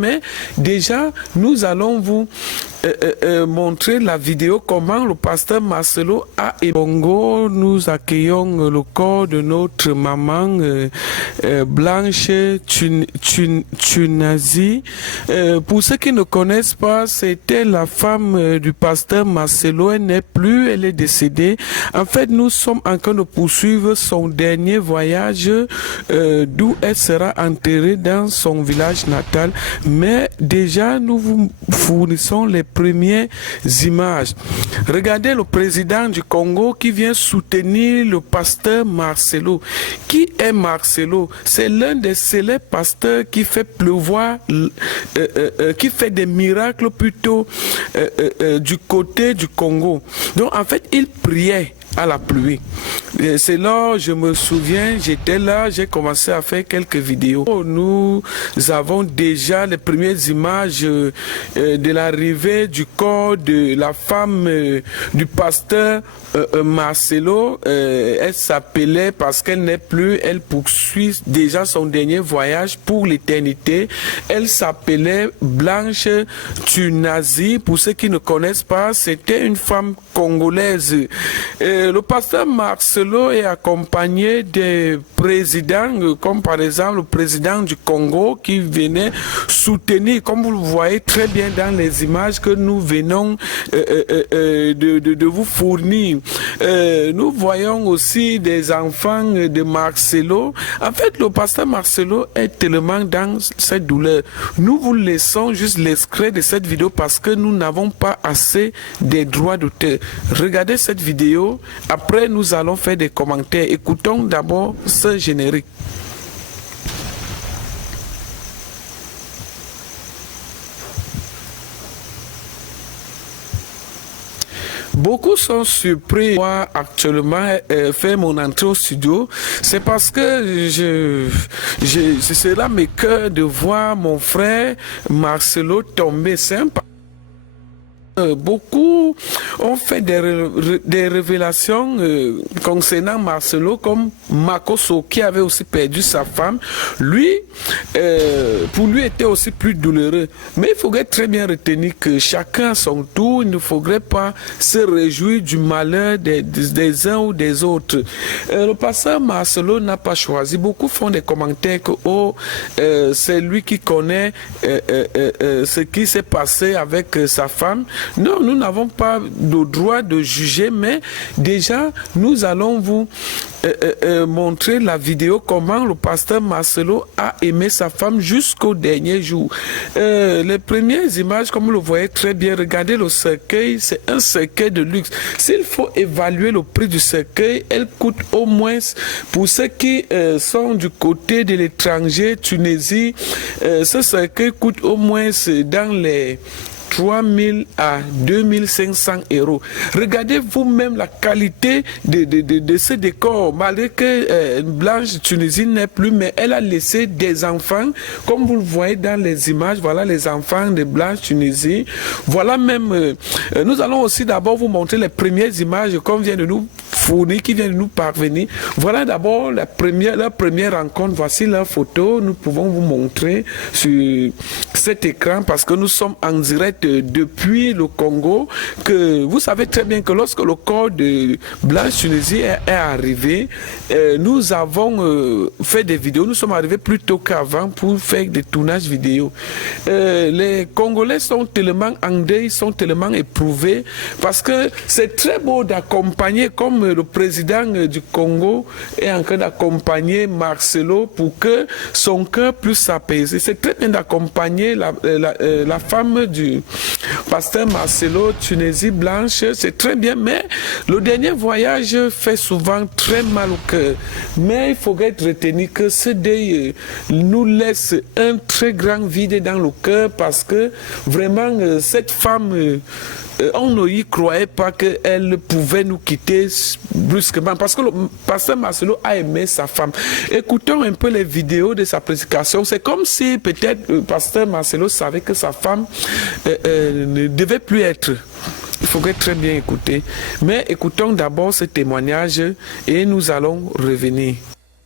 Mais déjà, nous allons vous montrer la vidéo comment le pasteur Marcelo a et Congo. Nous accueillons le corps de notre maman Blanche Tunazi. Pour ceux qui ne connaissent pas, c'était la femme du pasteur Marcelo. Elle n'est plus, elle est décédée. En fait, nous sommes en train de poursuivre son dernier voyage d'où elle sera enterrée dans son village natal. Mais déjà, nous vous fournissons les premières images. Regardez le président du Congo qui vient soutenir le pasteur Marcelo. Qui est Marcelo? C'est l'un des célèbres pasteurs qui fait pleuvoir, qui fait des miracles plutôt du côté du Congo. Donc en fait, il priait à la pluie. C'est là, je me souviens, j'étais là, j'ai commencé à faire quelques vidéos. Nous avons déjà les premières images de l'arrivée du corps de la femme du pasteur Marcelo. Elle s'appelait, parce qu'elle n'est plus, elle poursuit déjà son dernier voyage pour l'éternité. Elle s'appelait Blanche Tunazi. Pour ceux qui ne connaissent pas, c'était une femme congolaise. Le pasteur Marcelo est accompagné des présidents, comme par exemple le président du Congo qui venait soutenir, comme vous le voyez très bien dans les images que nous venons de vous fournir. Nous voyons aussi des enfants de Marcelo. En fait, le pasteur Marcelo est tellement dans cette douleur. Nous vous laissons juste l'extrait de cette vidéo parce que nous n'avons pas assez des droits d'auteur. Regardez cette vidéo. Après, nous allons faire des commentaires. Écoutons d'abord ce générique. Beaucoup sont surpris de moi actuellement faire mon entrée au studio. C'est parce que c'est là mes cœurs de voir mon frère Marcelo tomber. Sympa. Beaucoup ont fait des révélations concernant Marcelo, comme Makoso qui avait aussi perdu sa femme. Lui, pour lui, était aussi plus douloureux. Mais il faudrait très bien retenir que chacun à son tour, il ne faudrait pas se réjouir du malheur des uns ou des autres. Le pasteur Marcelo n'a pas choisi. Beaucoup font des commentaires que c'est lui qui connaît ce qui s'est passé avec sa femme. Non, nous n'avons pas le droit de juger, mais déjà, nous allons vous montrer la vidéo comment le pasteur Marcelo a aimé sa femme jusqu'au dernier jour. Les premières images, comme vous le voyez très bien, regardez le cercueil, c'est un cercueil de luxe. S'il faut évaluer le prix du cercueil, elle coûte au moins, pour ceux qui sont du côté de l'étranger, Tunisie, ce cercueil coûte au moins dans les 3 000 à 2 500 euros. Regardez vous-même la qualité de ce décor. Malgré que Blanche Tunisie n'est plus, mais elle a laissé des enfants, comme vous le voyez dans les images. Voilà les enfants de Blanche Tunisie. Voilà même, nous allons aussi d'abord vous montrer les premières images qu'on vient de nous fournir, qui viennent de nous parvenir. Voilà d'abord leur première rencontre. Voici la photo. Nous pouvons vous montrer sur cet écran parce que nous sommes en direct depuis le Congo, que vous savez très bien que lorsque le corps de Blanche Tunisie est arrivé, nous avons fait des vidéos, nous sommes arrivés plus tôt qu'avant pour faire des tournages vidéo. Les Congolais sont tellement en deuil, sont tellement éprouvés, parce que c'est très beau d'accompagner, comme le président du Congo est en train d'accompagner Marcelo pour que son cœur puisse s'apaiser. C'est très bien d'accompagner la femme du pasteur Marcelo, Tunisie Blanche, c'est très bien, mais le dernier voyage fait souvent très mal au cœur. Mais il faudrait retenir que ce deuil nous laisse un très grand vide dans le cœur parce que vraiment cette femme, on ne y croyait pas qu'elle pouvait nous quitter brusquement parce que le pasteur Marcelo a aimé sa femme. Écoutons un peu les vidéos de sa prédication. C'est comme si peut-être le pasteur Marcelo savait que sa femme ne devait plus être. Il faudrait très bien écouter. Mais écoutons d'abord ce témoignage et nous allons revenir.